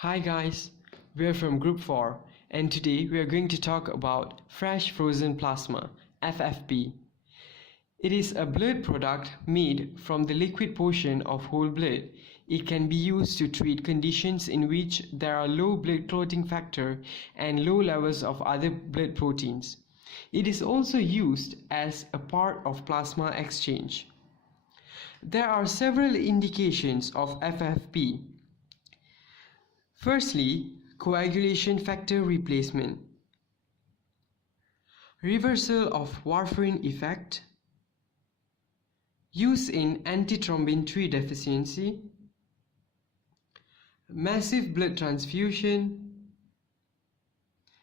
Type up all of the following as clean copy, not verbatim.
Hi guys, we are from Group 4 and today we are going to talk about fresh frozen plasma, FFP. It is a blood product made from the liquid portion of whole blood. It can be used to treat conditions in which there are low blood clotting factor and low levels of other blood proteins. It is also used as a part of plasma exchange. There are several indications of FFP. Firstly, coagulation factor replacement, reversal of warfarin effect, use in antithrombin 3 deficiency, massive blood transfusion,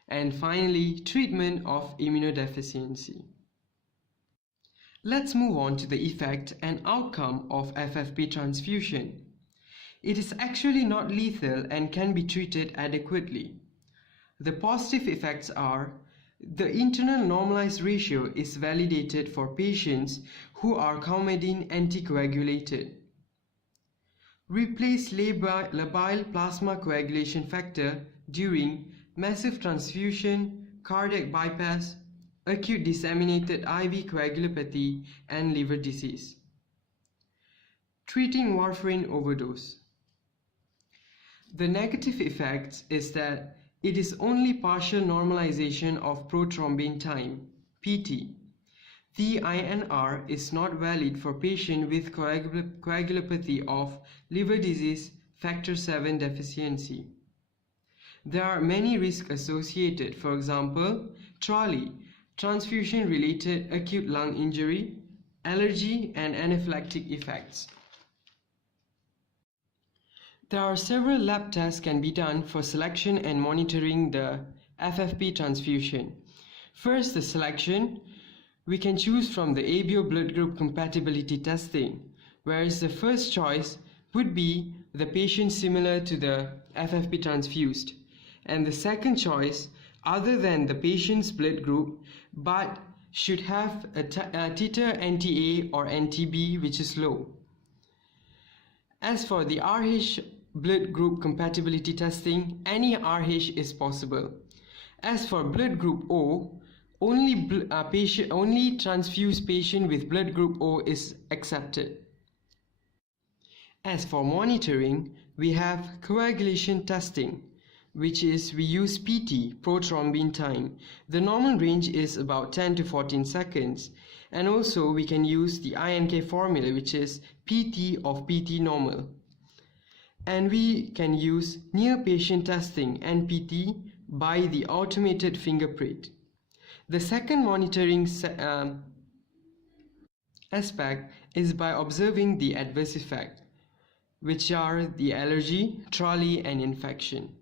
and finally treatment of immunodeficiency. Let's move on to the effect and outcome of FFP transfusion. It is actually not lethal and can be treated adequately. The positive effects are the internal normalized ratio is validated for patients who are coumadin anticoagulated. Replace labile plasma coagulation factor during massive transfusion, cardiac bypass, acute disseminated IV coagulopathy, and liver disease. Treating warfarin overdose. The negative effect is that it is only partial normalization of prothrombin time, PT. The INR is not valid for patients with coagulopathy of liver disease factor 7 deficiency. There are many risks associated, for example, TRALI, transfusion-related acute lung injury, allergy, and anaphylactic effects. There are several lab tests can be done for selection and monitoring the FFP transfusion. First, the selection. We can choose from the ABO blood group compatibility testing, whereas the first choice would be the patient similar to the FFP transfused, and the second choice other than the patient's blood group but should have a titer NTA or NTB which is low. As for the RH blood group compatibility testing, any RH is possible. As for blood group O, only transfused patient with blood group O is accepted. As for monitoring, we have coagulation testing, which is we use PT, prothrombin time. The normal range is about 10 to 14 seconds. And also we can use the INK formula, which is PT of PT normal. And we can use near patient testing NPT by the automated fingerprint. The second monitoring aspect is by observing the adverse effect, which are the allergy, TRALI, and infection.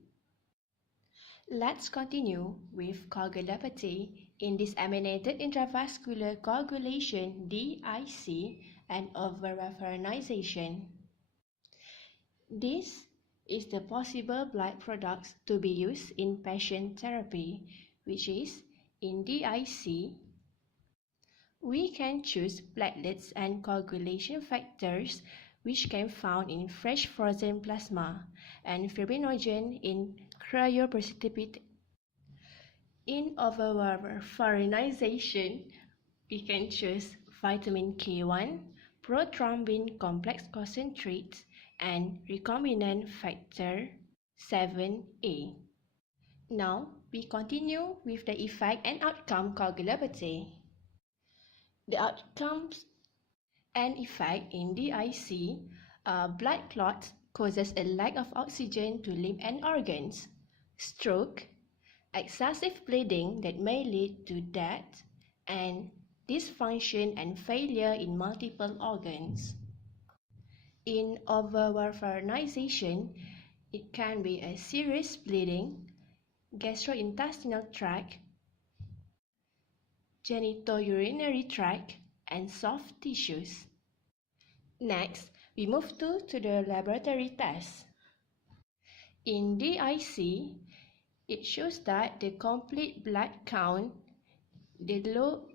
Let's continue with coagulopathy in disseminated intravascular coagulation DIC and over-warfarinization. This is the possible blood products to be used in patient therapy, which is in DIC. We can choose platelets and coagulation factors which can be found in fresh frozen plasma and fibrinogen in cryoprecipitate. In over-warfarinization, we can choose vitamin K1, prothrombin complex concentrates, and recombinant factor 7A. Now, we continue with the effect and outcome coagulopathy. The outcomes and effect in DIC are blood clots causes a lack of oxygen to limb and organs, stroke, excessive bleeding that may lead to death, and dysfunction and failure in multiple organs. In over-warfarinization, it can be a serious bleeding, gastrointestinal tract, genitourinary tract, and soft tissues. Next, we move to the laboratory test. In DIC, it shows that the complete blood count, the low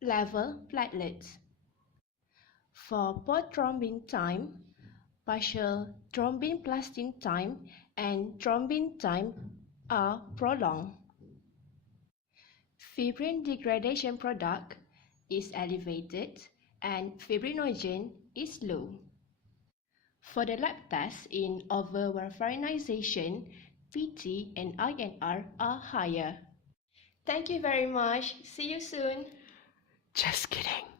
level platelets. For prothrombin time, Partial thrombin plastin time and thrombin time are prolonged. Fibrin degradation product is elevated and fibrinogen is low. For the lab test in over-warfarinization, PT and INR are higher. Thank you very much. See you soon. Just kidding.